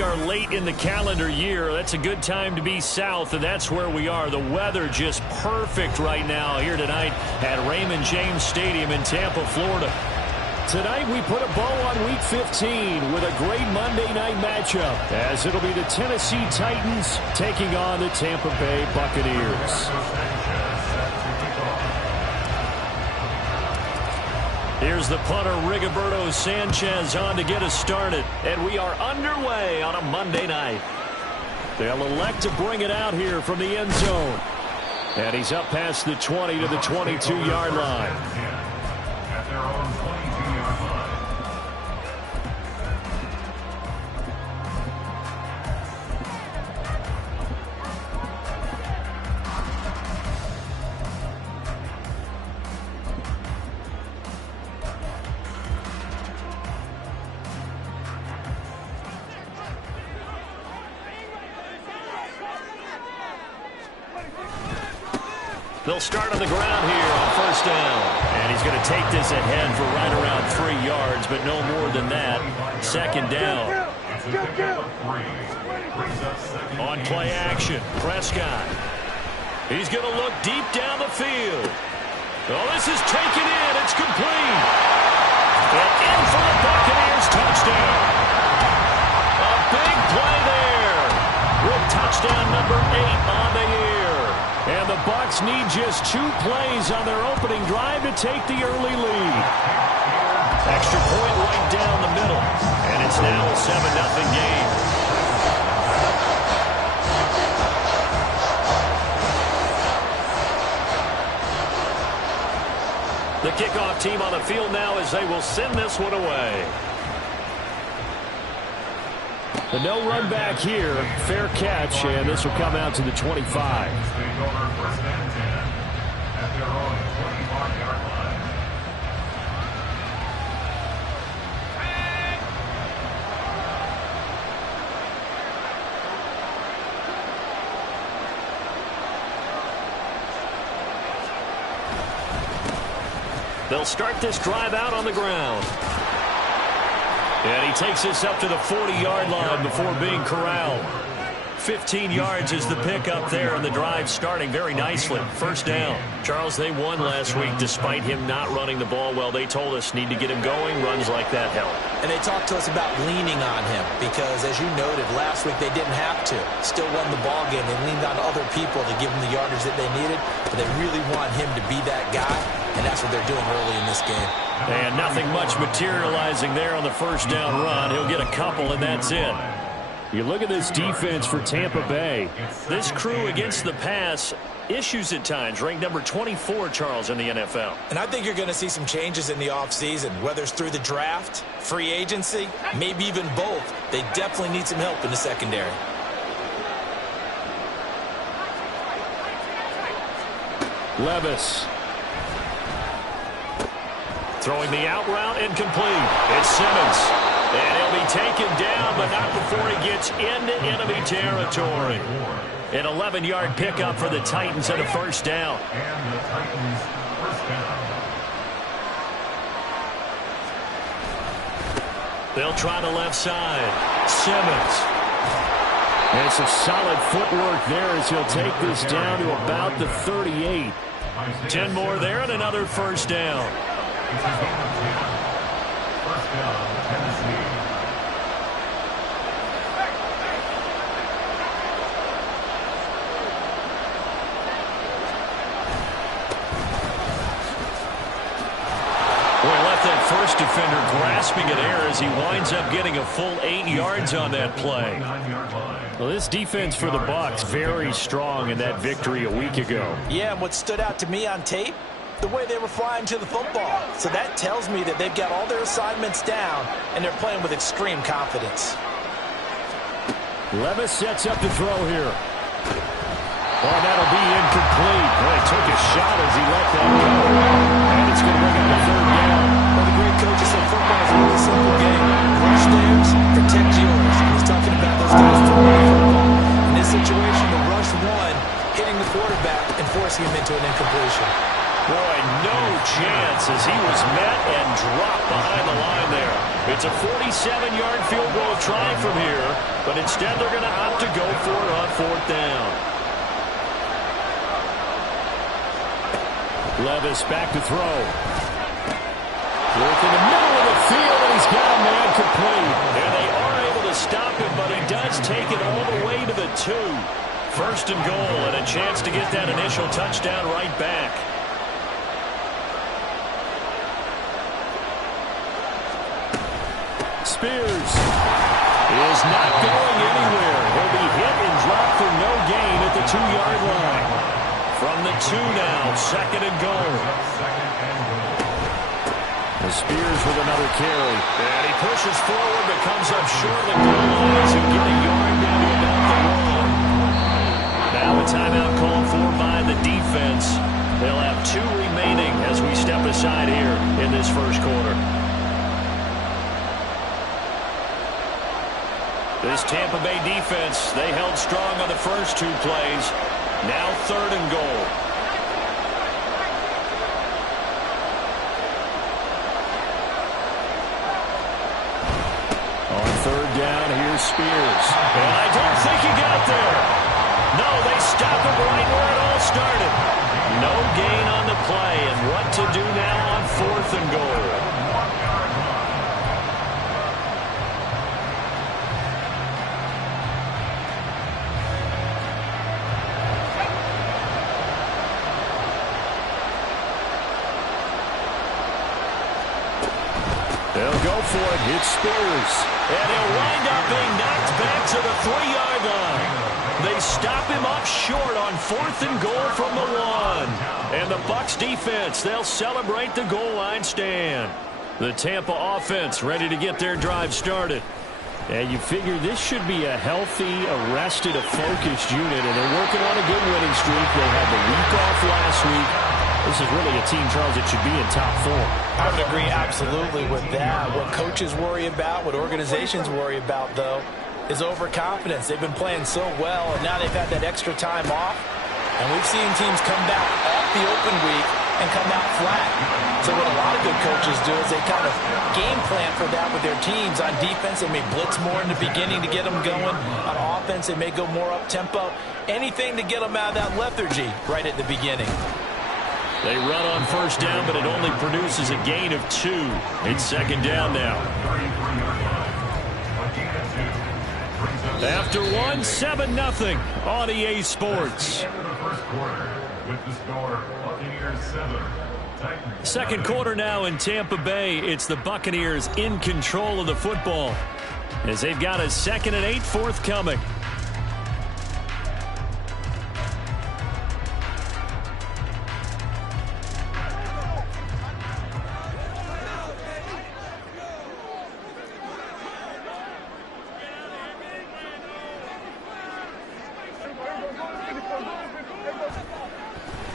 we are late in the calendar year. That's a good time to be south, and that's where we are. The weather just perfect right now here tonight at Raymond James Stadium in Tampa, Florida. Tonight we put a bow on Week 15 with a great Monday night matchup, as it'll be the Tennessee Titans taking on the Tampa Bay Buccaneers. Here's the punter, Rigoberto Sanchez, on to get us started. And we are underway on a Monday night. They'll elect to bring it out here from the end zone. And he's up past the 20 to the 22-yard line. At their own 22-yard line. They'll start on the ground here on first down. And he's going to take this ahead for right around 3 yards, but no more than that. Second down. On play action, Prescott. He's going to look deep down the field. Oh, this is taken in. It's complete. And in for the Buccaneers touchdown. A big play there with touchdown number 8 on the year. And the Bucs need just 2 plays on their opening drive to take the early lead. Extra point right down the middle. And it's now a 7-0 game. The kickoff team on the field now as they will send this one away. The no run back here, fair catch, and this will come out to the 25. They'll start this drive out on the ground. And he takes this up to the 40-yard line before being corralled. 15 yards is the pickup there, and the drive starting very nicely. First down. Charles, they won last week despite him not running the ball well. They told us need to get him going. Runs like that help. And they talked to us about leaning on him because, as you noted, last week they didn't have to. Still won the ball game. They leaned on other people to give them the yardage that they needed, but they really want him to be that guy, and that's what they're doing early in this game. And nothing much materializing there on the first down run. He'll get a couple, and that's it. You look at this defense for Tampa Bay. This crew against the pass, issues at times. Ranked number 24, Charles, in the NFL. And I think you're going to see some changes in the offseason, whether it's through the draft, free agency, maybe even both. They definitely need some help in the secondary. Levis. Throwing the out route, incomplete. It's Simmons. And he'll be taken down, but not before he gets into enemy territory. An 11-yard pickup for the Titans and a first down. And the Titans first down. They'll try the left side. Simmons. And it's a solid footwork there as he'll take this down to about the 38. 10 more there and another first down. This is number 10. First down, Tennessee. First defender grasping at air as he winds up getting a full 8 yards on that play. Well, this defense for the Bucs very strong in that victory a week ago. Yeah, and what stood out to me on tape, the way they were flying to the football. So that tells me that they've got all their assignments down and they're playing with extreme confidence. Levis sets up to throw here. Oh, that'll be incomplete. Boy, he took a shot as he let that go. And it's going to bring up the third down. Well, the great coaches said football is a really simple game. Rush theirs, protect yours. And he's talking about those guys throwing the football. In this situation, the rush one, hitting the quarterback and forcing him into an incompletion. Boy, no chance as he was met and dropped behind the line there. It's a 47-yard field goal try from here, but instead they're going to opt to go for it on 4th down. Levis back to throw. Work in the middle of the field, and he's got a man complete. And they are able to stop him, but he does take it all the way to the 2. 1st and goal, and a chance to get that initial touchdown right back. Spears is not going anywhere. He'll be hit and dropped for no gain at the 2-yard line. From the 2 now, 2nd and goal. Spears with another carry. And he pushes forward, but comes up short of the goal line as he get a yard down to about the 1. Now a timeout called for by the defense. They'll have 2 remaining as we step aside here in this first quarter. This Tampa Bay defense, they held strong on the first 2 plays. Now 3rd and goal. On 3rd down, here's Spears. And I don't think he got there. No, they stop him right where it all started. No gain on the play, and what to do now on 4th and goal. They'll go for it. It's Spears. And he'll wind up being knocked back to the 3-yard line. They stop him up short on 4th and goal from the 1. And the Bucs defense, they'll celebrate the goal line stand. The Tampa offense ready to get their drive started. And you figure this should be a healthy, arrested, a focused unit. And they're working on a good winning streak. They had the week off last week. This is really a team, Charles, that should be in top form. I would agree absolutely with that. What coaches worry about, what organizations worry about, though, is overconfidence. They've been playing so well, and now they've had that extra time off. And we've seen teams come back off the open week and come out flat. So what a lot of good coaches do is they kind of game plan for that with their teams. On defense, they may blitz more in the beginning to get them going. On offense, they may go more up-tempo. Anything to get them out of that lethargy right at the beginning. They run on 1st down, but it only produces a gain of 2. It's 2nd down now. After 1, 7-0 on EA Sports. Second quarter now in Tampa Bay. It's the Buccaneers in control of the football as they've got a 2nd and 8 forthcoming.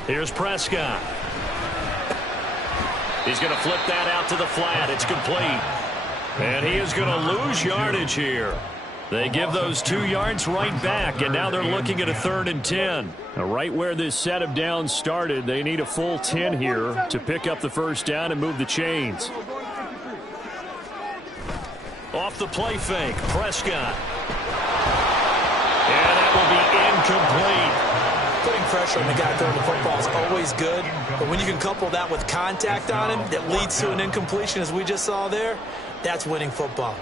Here's Prescott. He's going to flip that out to the flat. It's complete. And he is going to lose yardage here. They give those 2 yards right back, and now they're looking at a 3rd and 10. Now, right where this set of downs started, they need a full 10 here to pick up the 1st down and move the chains. Off the play fake, Prescott. And that will be incomplete. Putting pressure on the guy throwing the football is always good, but when you can couple that with contact on him that leads to an incompletion, as we just saw there, that's winning football.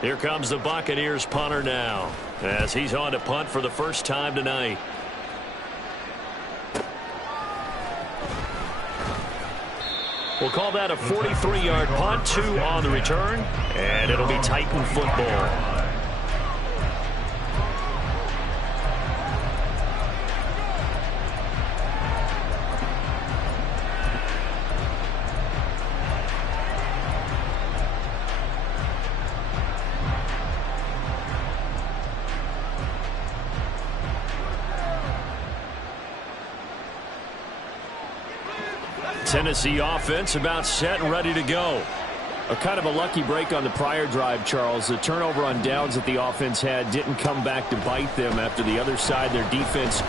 Here comes the Buccaneers punter now, as he's on to punt for the first time tonight. We'll call that a 43-yard punt, 2 on the return, and it'll be Titan football. Tennessee offense about set and ready to go. A kind of a lucky break on the prior drive, Charles. The turnover on downs that the offense had didn't come back to bite them after the other side. Their defense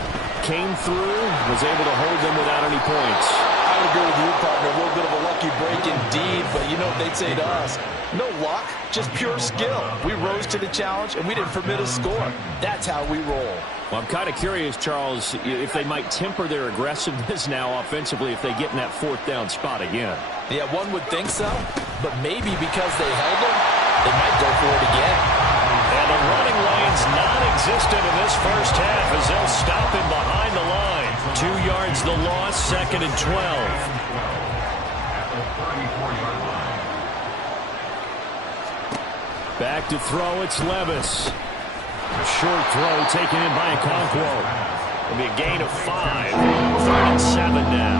came through, was able to hold them without any points. would agree with you, partner. A little bit of a lucky break indeed, but you know what they'd say to us? No luck, just pure skill. We rose to the challenge, and we didn't permit a score. That's how we roll. Well, I'm kind of curious, Charles, if they might temper their aggressiveness now offensively if they get in that fourth down spot again. Yeah, one would think so, but maybe because they held them, they might go for it again. And the running lane's non-existent in this first half as they'll stop him behind the line. 2 yards the loss, 2nd and 12. Back to throw, it's Levis. Short throw taken in by Okonkwo. It'll be a gain of 5. 3rd and 7 now.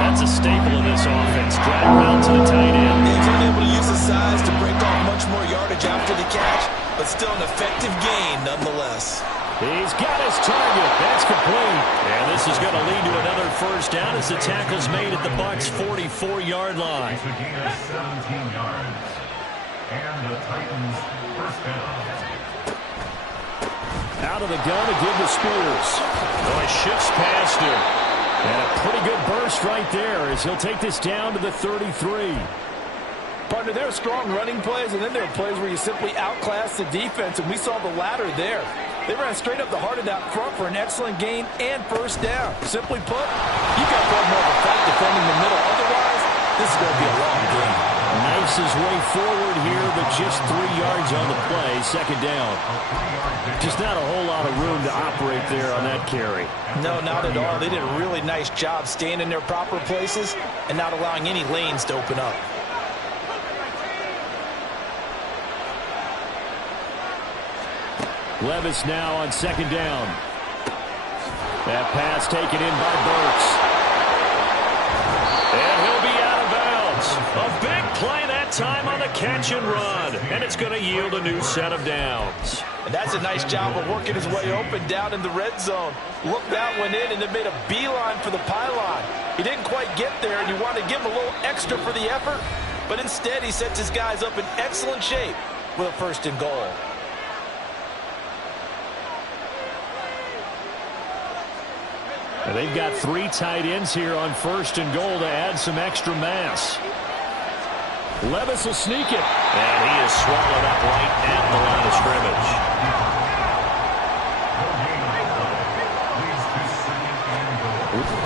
That's a staple of this offense. Drag out to the tight end. He's unable to use his size to break off much more yardage after the catch, but still an effective gain nonetheless. He's got his target. That's complete. And this is going to lead to another first down as the tackle's made at the Bucs' 44-yard line. It's a gain of 17 yards. And the Titans first down. Out of the gun to give to Spears. Oh, he shifts past him. And a pretty good burst right there as he'll take this down to the 33. Partner, there are strong running plays, and then there are plays where you simply outclass the defense, and we saw the latter there. They ran straight up the heart of that front for an excellent gain and first down. Simply put, you got to put more of a fight defending the middle. Otherwise, this is going to be a long game. Nice his way forward here, but just 3 yards on the play, 2nd down. Just not a whole lot of room to operate there on that carry. No, not at all. They did a really nice job staying in their proper places and not allowing any lanes to open up. Levis now on 2nd down. That pass taken in by Burks. And he'll be out of bounds. A big play that time on the catch and run. And it's going to yield a new set of downs. And that's a nice job of working his way open down in the red zone. Looked that one in and then made a beeline for the pylon. He didn't quite get there, and you want to give him a little extra for the effort. But instead, he sets his guys up in excellent shape with a 1st and goal. And they've got 3 tight ends here on 1st and goal to add some extra mass. Levis will sneak it. And he is swallowed up right at the line of scrimmage.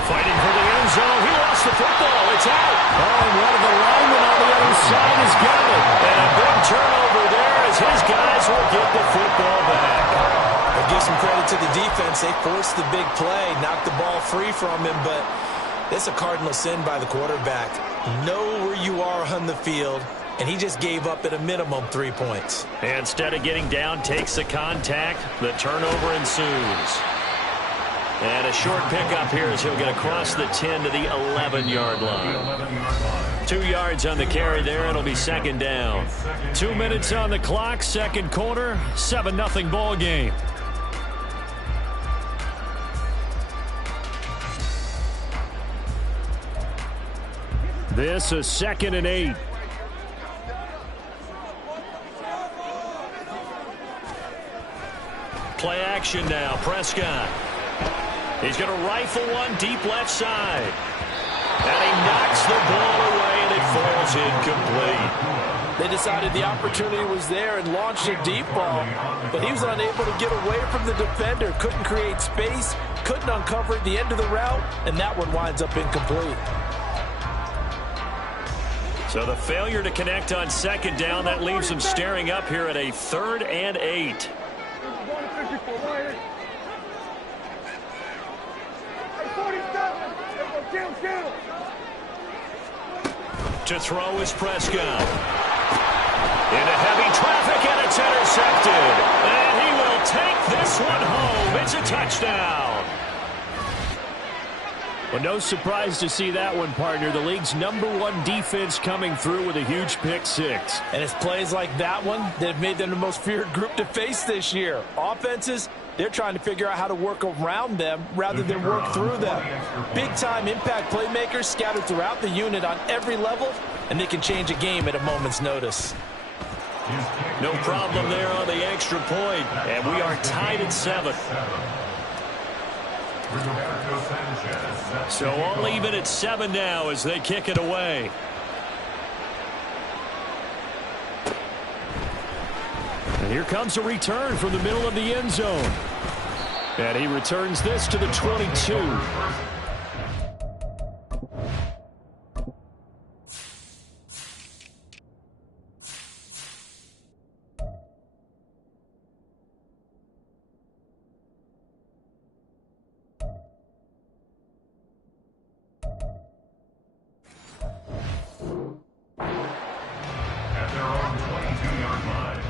Fighting for the end zone. He lost the football. It's out. Oh, and one of the linemen on the other side has got it. And a big turnover there as his guys will get the football back. I'll give some credit to the defense. They forced the big play, knocked the ball free from him, but it's a cardinal sin by the quarterback. Know where you are on the field, and he just gave up at a minimum 3 points. And instead of getting down, takes the contact. The turnover ensues. And a short pickup here as he'll get across the 10 to the 11-yard line. 2 yards on the carry there. It'll be 2nd down. 2 minutes on the clock. 2nd quarter. 7-0 ball game. This is 2nd and 8. Play action now. Prescott. He's going to rifle one deep left side. And he knocks the ball away, and it falls incomplete. They decided the opportunity was there and launched a deep ball, but he was unable to get away from the defender. Couldn't create space, couldn't uncover at the end of the route, and that one winds up incomplete. So the failure to connect on 2nd down, that leaves him staring up here at a 3rd and 8. To throw is Prescott. Into heavy traffic, and it's intercepted. And he will take this one home. It's a touchdown. Well, no surprise to see that one, partner. The league's #1 defense coming through with a huge pick 6. And it's plays like that one that have made them the most feared group to face this year. Offenses, they're trying to figure out how to work around them rather than work through them. Big-time impact playmakers scattered throughout the unit on every level, and they can change a game at a moment's notice. No problem there on the extra point, and we are tied at 7. Rigoberto Sanchez. So all even at 7 now as they kick it away. And here comes a return from the middle of the end zone. And he returns this to the 22. At their own 22-yard line.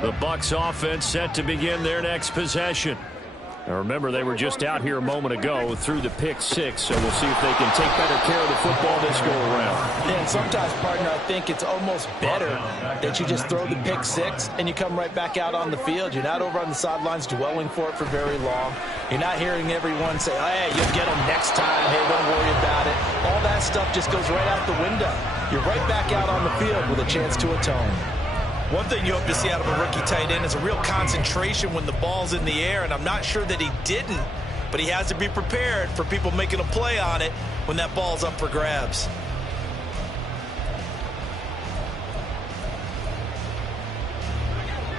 The Bucs offense set to begin their next possession. Now remember, they were just out here a moment ago through the pick 6, so we'll see if they can take better care of the football this go around. Yeah, and sometimes, partner, I think it's almost better that you just throw the pick 6 and you come right back out on the field. You're not over on the sidelines dwelling for it for very long. You're not hearing everyone say, hey, you'll get them next time. Hey, don't worry about it. All that stuff just goes right out the window. You're right back out on the field with a chance to atone. One thing you hope to see out of a rookie tight end is a real concentration when the ball's in the air, and I'm not sure that he didn't, but he has to be prepared for people making a play on it when that ball's up for grabs.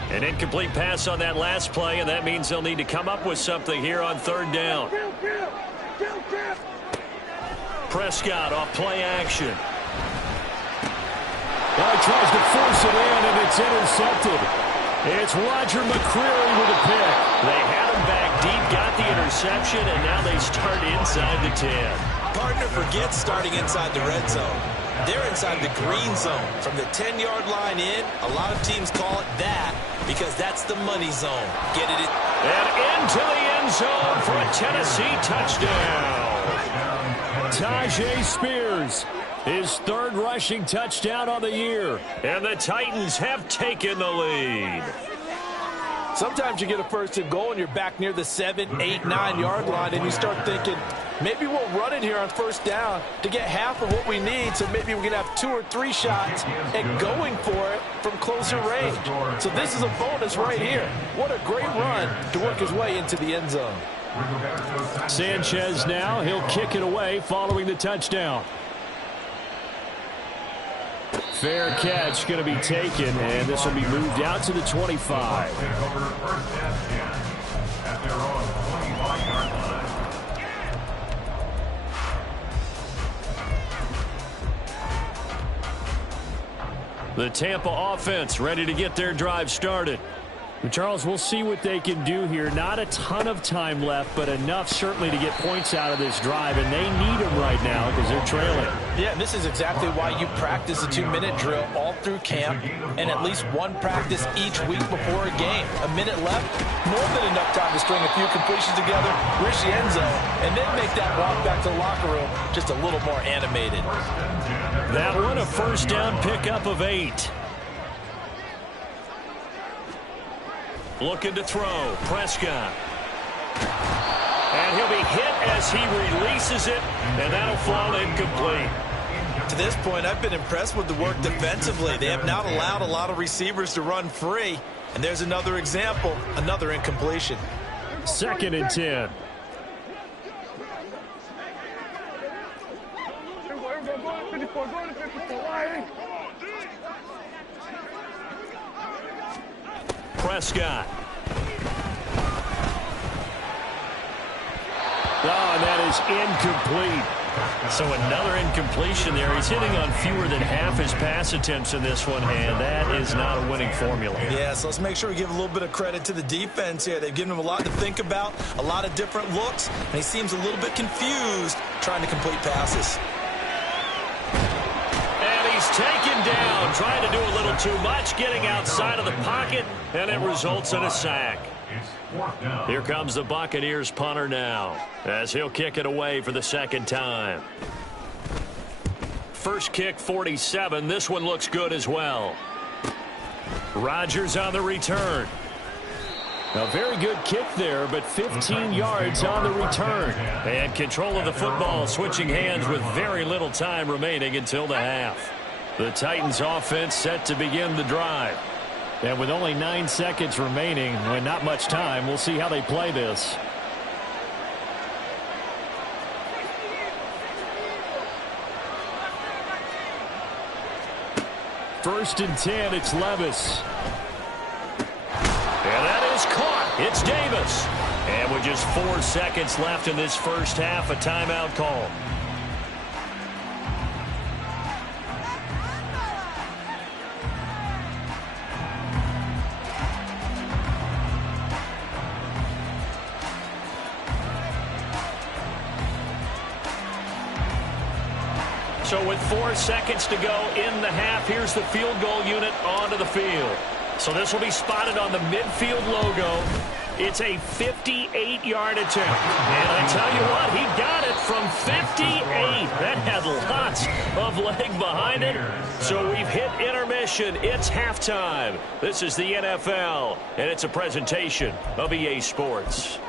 An incomplete pass on that last play, and that means they'll need to come up with something here on 3rd down. Prescott off play action. Well, he tries to force it in, and it's intercepted. It's Roger McCreary with a pick. They had him back deep, got the interception, and now they start inside the 10. Partner forgets starting inside the red zone. They're inside the green zone. From the 10-yard line in, a lot of teams call it that because that's the money zone. Get it? And into the end zone for a Tennessee touchdown. Tyjae Spears, his 3rd rushing touchdown on the year. And the Titans have taken the lead. Sometimes you get a 1st and goal and you're back near the 7, 8, 9-yard line and you start thinking, maybe we'll run it here on 1st down to get half of what we need, so maybe we can have 2 or 3 shots at going for it from closer range. So this is a bonus right here. What a great run to work his way into the end zone. Sanchez now, he'll kick it away following the touchdown. Fair catch going to be taken, and this will be moved out to the 25. At their own 25-yard line. The Tampa offense ready to get their drive started. Charles, we'll see what they can do here. Not a ton of time left, but enough certainly to get points out of this drive, and they need them right now because they're trailing. Yeah, and this is exactly why you practice a 2-minute drill all through camp and at least one practice each week before a game. A minute left, more than enough time to string a few completions together, reach the end zone, and then make that walk back to the locker room just a little more animated. That one a 1st down pickup of 8. Looking to throw. Prescott. And he'll be hit as he releases it, and that'll fall incomplete. To this point, I've been impressed with the work defensively. They have not allowed a lot of receivers to run free. And there's another example, another incompletion. 2nd and 10. Prescott. Oh, and that is incomplete. So another incompletion there. He's hitting on fewer than half his pass attempts in this one, and that is not a winning formula. Yeah, so let's make sure we give a little bit of credit to the defense here. They've given him a lot to think about, a lot of different looks, and he seems a little bit confused trying to complete passes. And he's taken down, trying to do a little too much, getting outside of the pocket, and it results in a sack. Here comes the Buccaneers punter now, as he'll kick it away for the 2nd time. First kick, 47. This one looks good as well. Rodgers on the return. A very good kick there, but 15 yards on the return. And control of the football, switching hands with very little time remaining until the half. The Titans offense set to begin the drive. And with only 9 seconds remaining, and not much time, we'll see how they play this. First and 10, it's Levis. And that is caught. It's Davis. And with just 4 seconds left in this first half, a timeout call. So with 4 seconds to go in the half, here's the field goal unit onto the field. So this will be spotted on the midfield logo. It's a 58-yard attempt. And I tell you what, he got it from 58. That had lots of leg behind it. So we've hit intermission. It's halftime. This is the NFL, and it's a presentation of EA Sports.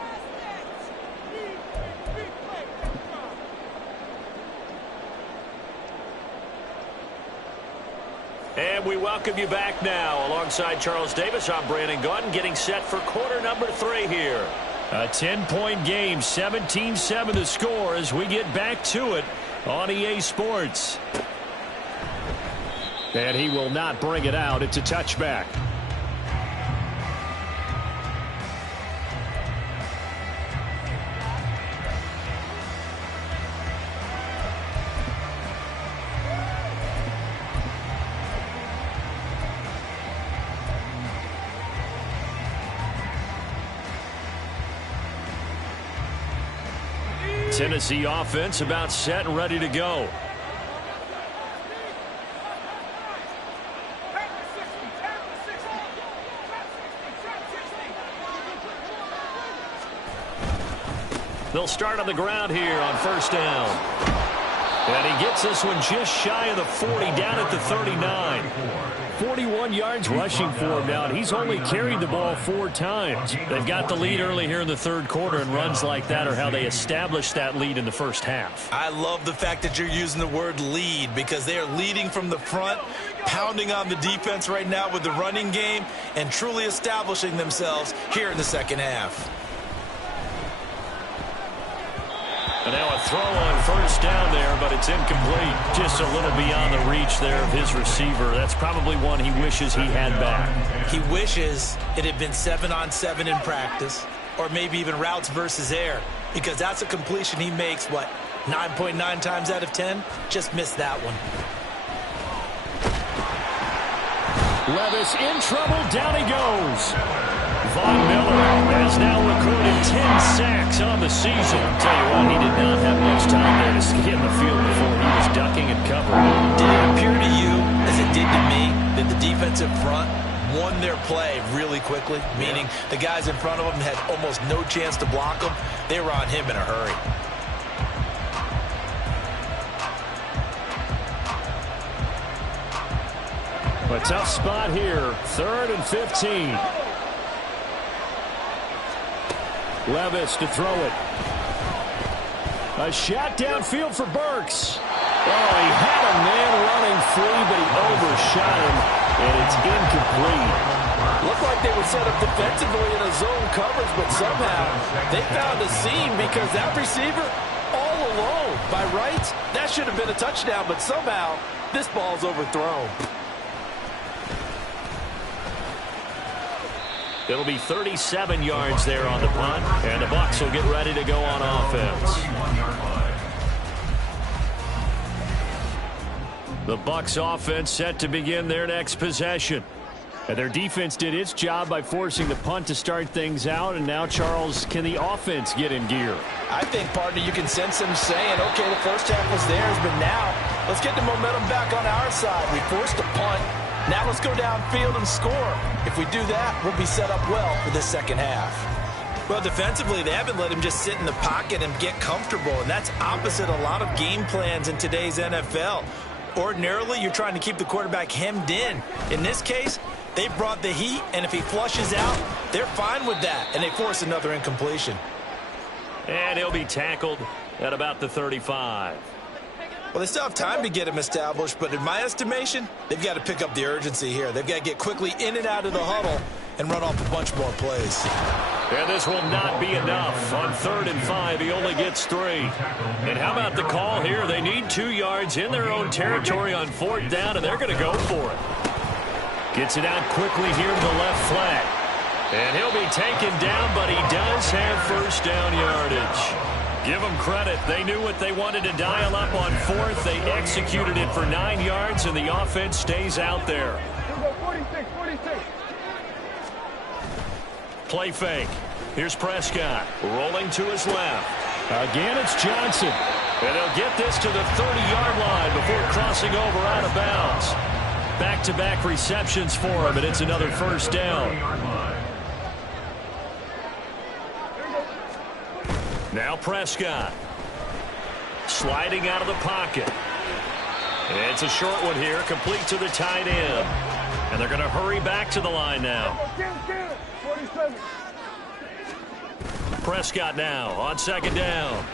And we welcome you back now. Alongside Charles Davis, I'm Brandon Gaudin, getting set for quarter number 3 here. A 10-point game, 17-7 the score as we get back to it on EA Sports. And he will not bring it out. It's a touchback. Tennessee offense about set and ready to go. They'll start on the ground here on first down. And he gets this one just shy of the 40, down at the 39. 41 yards rushing for him now, and he's only carried the ball 4 times. They've got the lead early here in the third quarter, and runs like that are how they established that lead in the first half. I love the fact that you're using the word lead, because they are leading from the front, pounding on the defense right now with the running game, and truly establishing themselves here in the second half. And now a throw on first down there, but it's incomplete. Just a little beyond the reach there of his receiver. That's probably one he wishes he had back. He wishes it had been 7-on-7 in practice, or maybe even routes versus air, because that's a completion he makes, 9.9 times out of 10? Just missed that one. Levis in trouble. Down he goes. Von Miller has now recorded 10 sacks on the season. I'll tell you what, he did not have much time there to get in the field before he was ducking and covering. Did it appear to you, as it did to me, that the defensive front won their play really quickly? Meaning the guys in front of them had almost no chance to block them. They were on him in a hurry. A tough spot here. 3rd and 15. Levis to throw it. A shot downfield for Burks. Oh, he had a man running free, but he overshot him, and it's incomplete. Looked like they were set up defensively in a zone coverage, but somehow they found a seam because that receiver all alone. By rights, that should have been a touchdown, but somehow this ball's overthrown. It'll be 37 yards there on the punt, and the Bucs will get ready to go on offense. The Bucs offense set to begin their next possession. And their defense did its job by forcing the punt to start things out, and now, Charles, can the offense get in gear? I think, partner, you can sense them saying, okay, the first half was theirs, but now let's get the momentum back on our side. We forced a punt. Now let's go downfield and score. If we do that, we'll be set up well for this second half. Well, defensively, they haven't let him just sit in the pocket and get comfortable, and that's opposite a lot of game plans in today's NFL. Ordinarily, you're trying to keep the quarterback hemmed in. In this case, they brought the heat, and if he flushes out, they're fine with that, and they force another incompletion. And he'll be tackled at about the 35. Well, they still have time to get him established, but in my estimation, they've got to pick up the urgency here. They've got to get quickly in and out of the huddle and run off a bunch more plays. And this will not be enough. On 3rd and 5, he only gets 3. And how about the call here? They need 2 yards in their own territory on 4th down, and they're going to go for it. Gets it out quickly here to the left flat. And he'll be taken down, but he does have 1st down yardage. Give them credit. They knew what they wanted to dial up on 4th. They executed it for 9 yards, and the offense stays out there. 46. Play fake. Here's Prescott rolling to his left. Again, it's Johnson. And he'll get this to the 30-yard line before crossing over out of bounds. Back-to-back receptions for him, and it's another 1st down. Now Prescott. Sliding out of the pocket. It's a short one here, complete to the tight end. And they're going to hurry back to the line now. 47. Prescott now on 2nd down.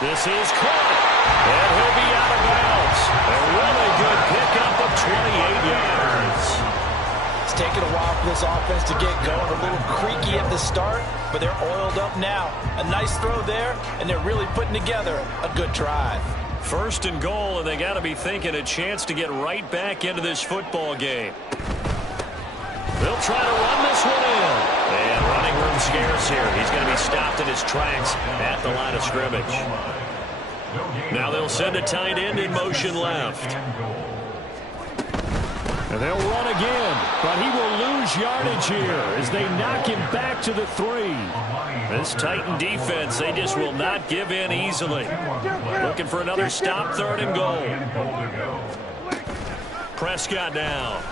This is caught. And he'll be out of bounds. A really good pickup of 28 yards. It's taken a while for this offense to get going. A little creaky at the start, but they're oiled up now. A nice throw there, and they're really putting together a good drive. 1st and goal, and they got to be thinking a chance to get right back into this football game. They'll try to run this one in. And running room scarce here. He's going to be stopped in his tracks at the line of scrimmage. Now they'll send a tight end in motion left. And they'll run again, but he will lose yardage here as they knock him back to the 3. This Titan defense, they just will not give in easily. Looking for another stop, 3rd and goal. Prescott now.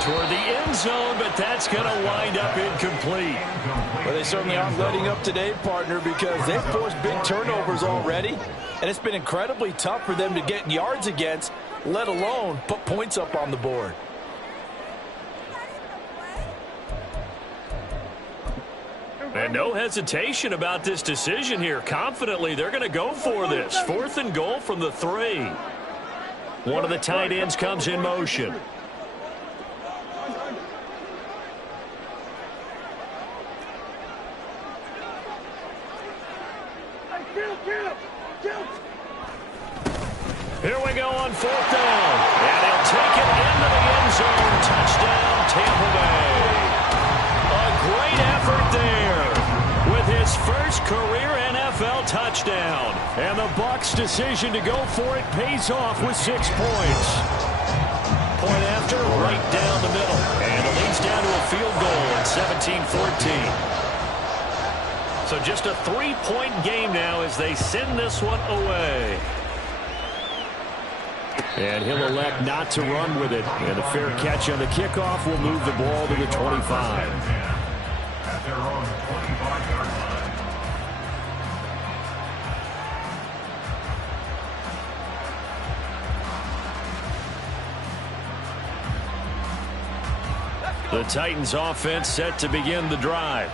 Toward the end zone, but that's going to wind up incomplete. Well, they certainly aren't letting up today, partner, because they've forced big turnovers already, and it's been incredibly tough for them to get yards against, let alone put points up on the board. And no hesitation about this decision here. Confidently, they're going to go for this. 4th and goal from the 3. One of the tight ends comes in motion. Here we go on 4th down. And he'll take it into the end zone. Touchdown, Tampa Bay. A great effort there with his first career NFL touchdown. And the Bucs' decision to go for it pays off with 6 points. Point after, right down the middle. And it leads down to a field goal at 17-14. So just a 3-point game now as they send this one away. And he'll elect not to run with it. And a fair catch on the kickoff will move the ball to the 25. At their own 25-yard line. The Titans offense set to begin the drive.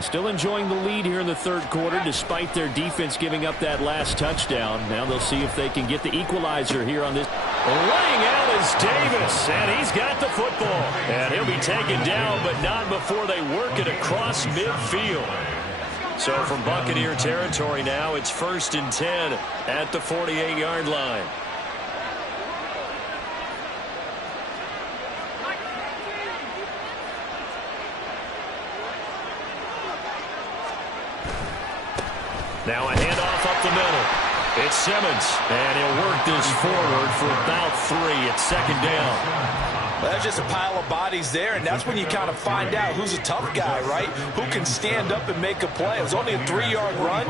Still enjoying the lead here in the 3rd quarter despite their defense giving up that last touchdown. Now they'll see if they can get the equalizer here on this. Laying out is Davis, and he's got the football. And he'll be taken down, but not before they work it across midfield. So from Buccaneer territory now, it's 1st and 10 at the 48-yard line. Now a handoff up the middle. It's Simmons, and he'll work this forward for about 3 at 2nd down. Well, that's just a pile of bodies there, and that's when you kind of find out who's a tough guy, right? Who can stand up and make a play. It was only a 3-yard run,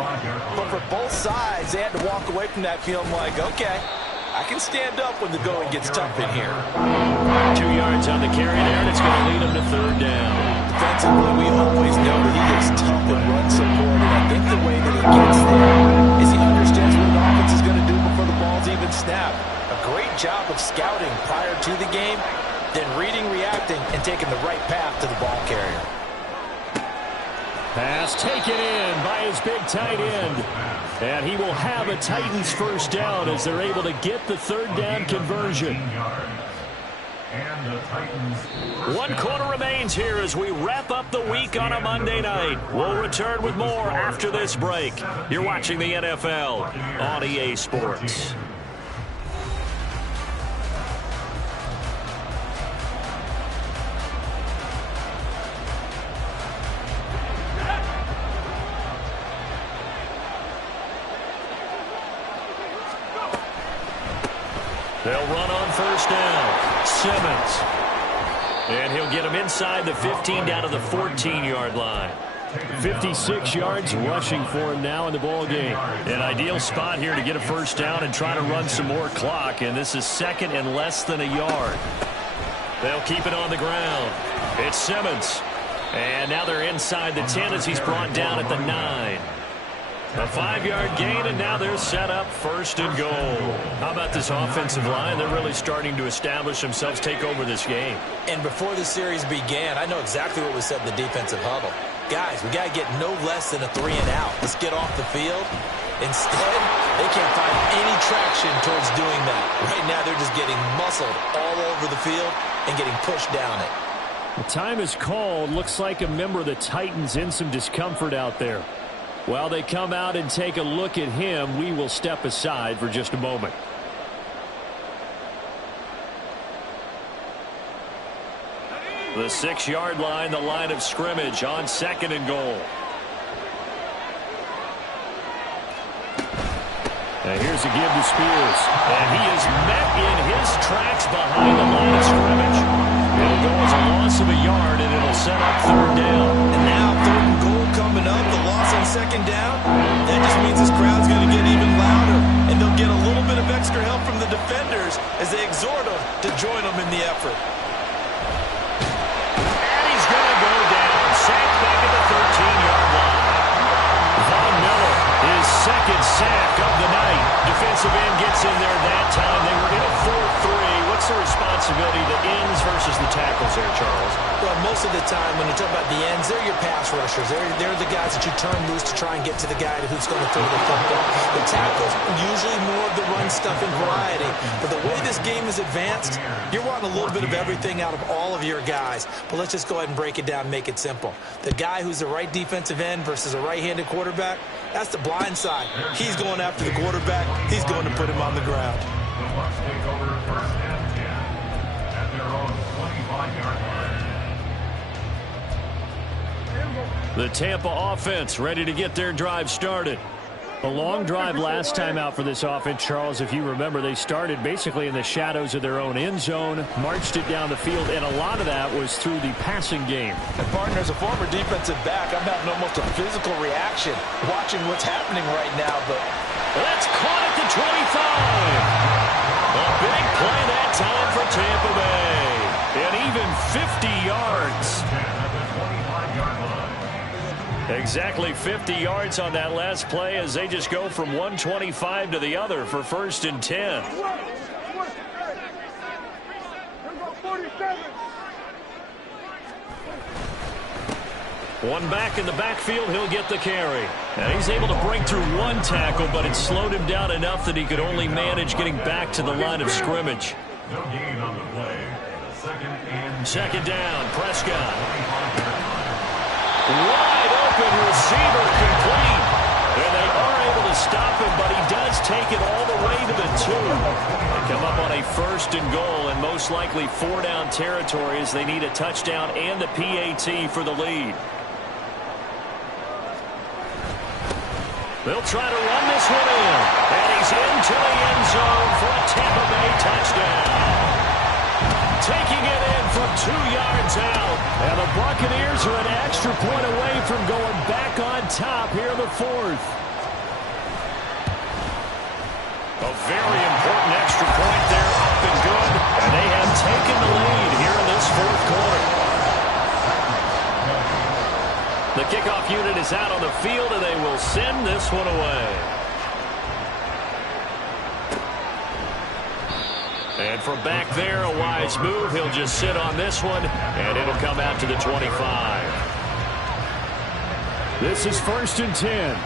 but for both sides, they had to walk away from that feeling like, okay, I can stand up when the going gets tough in here. 2 yards on the carry there, and it's going to lead him to 3rd down. Defensively, we always know that he is tough and run support, and I think the way that he gets there is he understands what the offense is going to do before the ball's even snapped. A great job of scouting prior to the game, then reading, reacting, and taking the right path to the ball carrier. Pass taken in by his big tight end. And he will have a Titans first down as they're able to get the third down conversion. And the Titans. 1 quarter remains here as we wrap up the week on a Monday night. We'll return with more after this break. You're watching the NFL on EA Sports. They'll run on first down. Simmons. And he'll get him inside the 15 down to the 14-yard line. 56 yards rushing for him now in the ball game. An ideal spot here to get a first down and try to run some more clock. And this is second and less than a yard. They'll keep it on the ground. It's Simmons. And now they're inside the 10 as he's brought down at the 9. A 5-yard gain, and now they're set up first and goal. How about this offensive line? They're really starting to establish themselves, take over this game. And before the series began, I know exactly what was said in the defensive huddle. Guys, we got to get no less than a 3 and out. Let's get off the field. Instead, they can't find any traction towards doing that. Right now, they're just getting muscled all over the field and getting pushed down it. The time is called. Looks like a member of the Titans in some discomfort out there. While they come out and take a look at him, we will step aside for just a moment. The 6-yard line, the line of scrimmage on second and goal. Now here's a give to Spears. And he is met in his tracks behind the line of scrimmage. It'll go as a loss of a yard, and it'll set up third down. And now third and goal coming up. The loss on second down. That just means this crowd's going to get even louder. And they'll get a little bit of extra help from the defenders as they exhort them to join them in the effort. And he's going to go down. Sacked back at the 13-yard line. Von Miller, his second sack of the night. Defensive end gets in there that time. They were in a 4-3. What's the responsibility, the ends versus the tackles there, Charles? Well, most of the time when you talk about the ends, they're your pass rushers. They're the guys that you turn loose to try and get to the guy who's going to throw the football. The tackles, usually more of the run-stuffing variety. But the way this game is advanced, you're wanting a little bit of everything out of all of your guys. But let's just go ahead and break it down and make it simple. The guy who's the right defensive end versus a right-handed quarterback, that's the blind side. He's going after the quarterback. He's going to put him on the ground. The Bucs take over first and 10 at their own 25-yard line. The Tampa offense ready to get their drive started. A long drive last time out for this offense, Charles. If you remember, they started basically in the shadows of their own end zone, marched it down the field, and a lot of that was through the passing game. And partner, as a former defensive back, I'm having almost a physical reaction watching what's happening right now. But that's caught at the 25. A big play that time for Tampa Bay. And even 50 yards. Exactly 50 yards on that last play as they just go from 125 to the other for first and 10. One back in the backfield, he'll get the carry. And he's able to break through one tackle, but it slowed him down enough that he could only manage getting back to the line of scrimmage. No gain on the play. Second down, Prescott. Wide open receiver complete. And they are able to stop him, but he does take it all the way to the 2. They come up on a first and goal, and most likely 4-down territory as they need a touchdown and the PAT for the lead. They'll try to run this one in. And he's into the end zone for a Tampa Bay touchdown. Taking it in from 2 yards out. And the Buccaneers are an extra point away from going back on top here in the 4th. A very important extra point there, up and good. And they have taken the lead here in this 4th quarter. The kickoff unit is out on the field, and they will send this one away. And from back there, a wise move. He'll just sit on this one, and it'll come out to the 25. This is 1st and 10.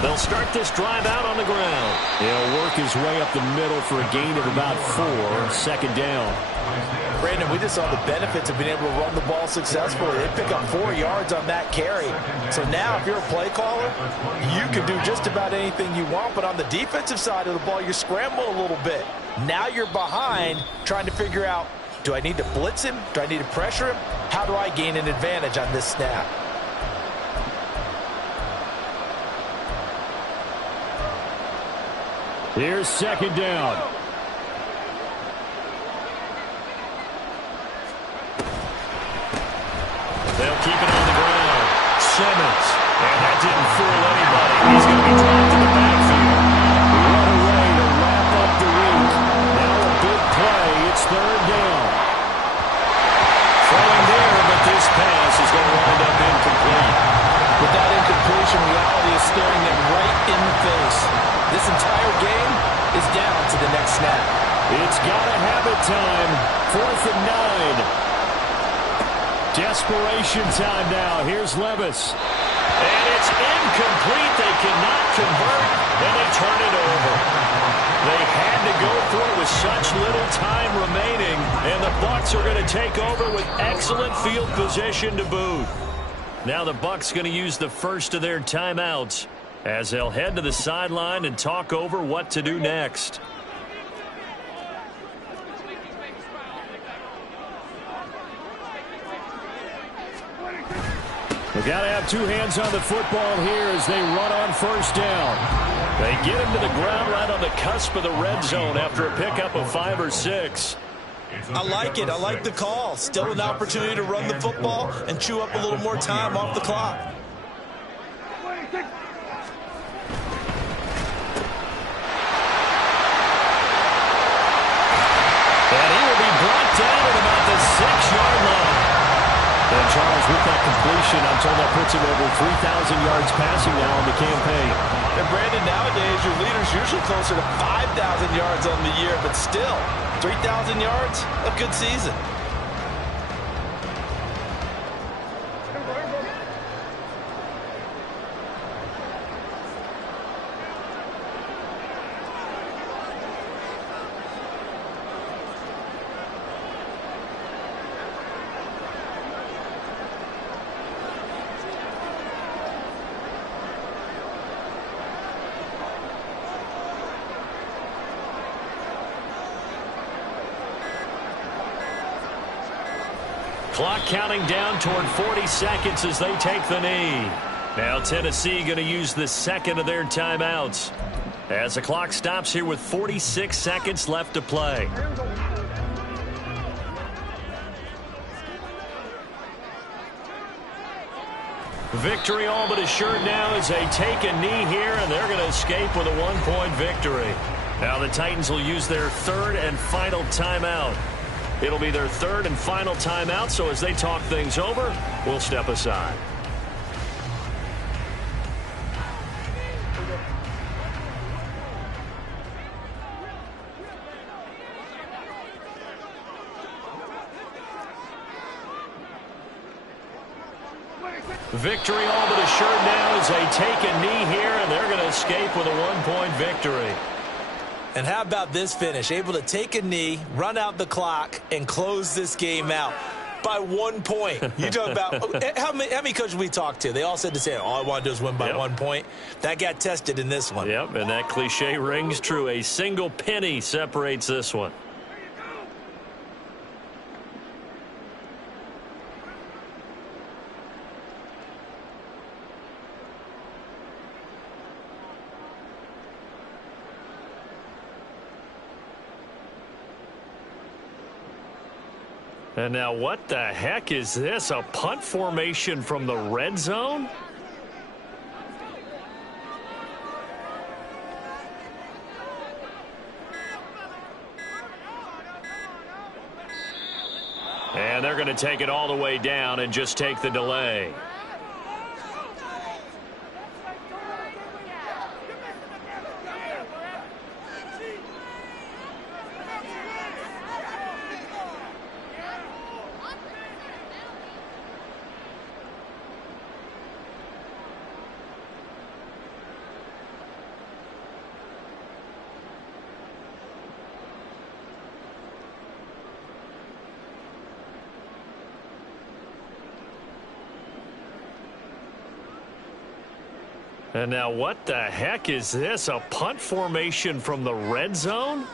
They'll start this drive out on the ground. He'll work his way up the middle for a gain of about 4. 2nd down. Brandon, we just saw the benefits of being able to run the ball successfully. They pick up 4 yards on that carry. So now if you're a play caller, you can do just about anything you want. But on the defensive side of the ball, you scramble a little bit. Now you're behind trying to figure out, do I need to blitz him? Do I need to pressure him? How do I gain an advantage on this snap? Here's 2nd down. They'll keep it on the ground. Simmons. And that didn't fool anybody. He's going to be dropped to the backfield. What a way to wrap up the week. Now a big play. It's 3rd down. Throwing there, but this pass is going to wind up incomplete. With that incompletion, reality is staring them right in the face. This entire game is down to the next snap. It's got to have it time. 4th and 9. Desperation time now. Here's Levis. And it's incomplete. They cannot convert, and they turn it over. They had to go for it with such little time remaining, and the Bucs are going to take over with excellent field position to boot. Now the Bucs going to use the first of their timeouts as they'll head to the sideline and talk over what to do next. We've got to have 2 hands on the football here as they run on 1st down. They get him to the ground right on the cusp of the red zone after a pickup of 5 or 6. I like it. I like the call. Still an opportunity to run the football and chew up a little more time off the clock. And he will be brought down at about the 6-yard line. And Charles, with that completion, I'm told that puts him over 3,000 yards passing now in the campaign. And Brandon, nowadays your leader's usually closer to 5,000 yards on the year, but still, 3,000 yards, a good season. Clock counting down toward 40 seconds as they take the knee. Now Tennessee going to use the 2nd of their timeouts as the clock stops here with 46 seconds left to play. Victory all but assured now as they take a knee here, and they're going to escape with a 1-point victory. Now the Titans will use their 3rd and final timeout. It'll be their 3rd and final timeout, so as they talk things over, we'll step aside. Victory all but assured now as they take a knee here, and they're going to escape with a 1-point victory. And how about this finish? Able to take a knee, run out the clock, and close this game out by 1 point. You talk about how many coaches we talked to? They all said the same. All I want to do is win by 1 point. That got tested in this one. Yep, and that cliche rings true. A single penny separates this one. And now what the heck is this? A punt formation from the red zone? And they're going to take it all the way down and just take the delay. And now what the heck is this? A punt formation from the red zone?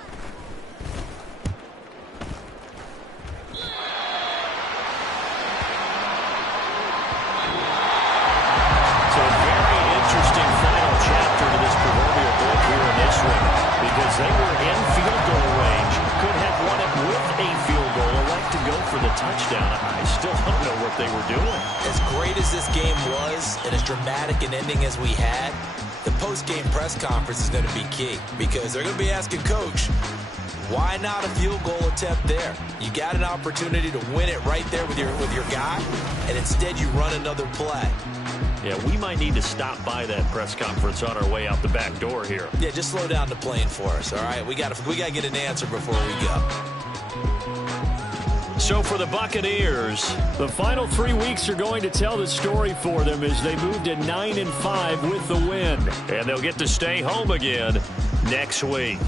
Because they were in field goal range, could have won it with a field goal, elect to go for the touchdown. I still don't know what they were doing. As great as this game was, and as dramatic an ending as we had, the post-game press conference is going to be key, because they're going to be asking Coach, why not a field goal attempt there? You got an opportunity to win it right there with your guy, and instead you run another play. Yeah, we might need to stop by that press conference on our way out the back door here. Yeah, just slow down the plane for us, all right? We got to get an answer before we go. So for the Buccaneers, the final 3 weeks are going to tell the story for them as they move to 9-5 with the win. And they'll get to stay home again next week.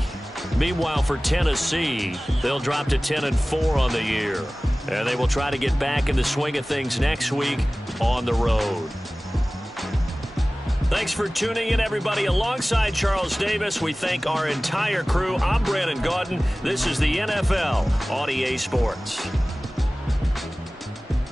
Meanwhile, for Tennessee, they'll drop to 10-4 on the year. And they will try to get back in the swing of things next week on the road. Thanks for tuning in, everybody. Alongside Charles Davis, we thank our entire crew. I'm Brandon Gaudin. This is the NFL on EA Sports.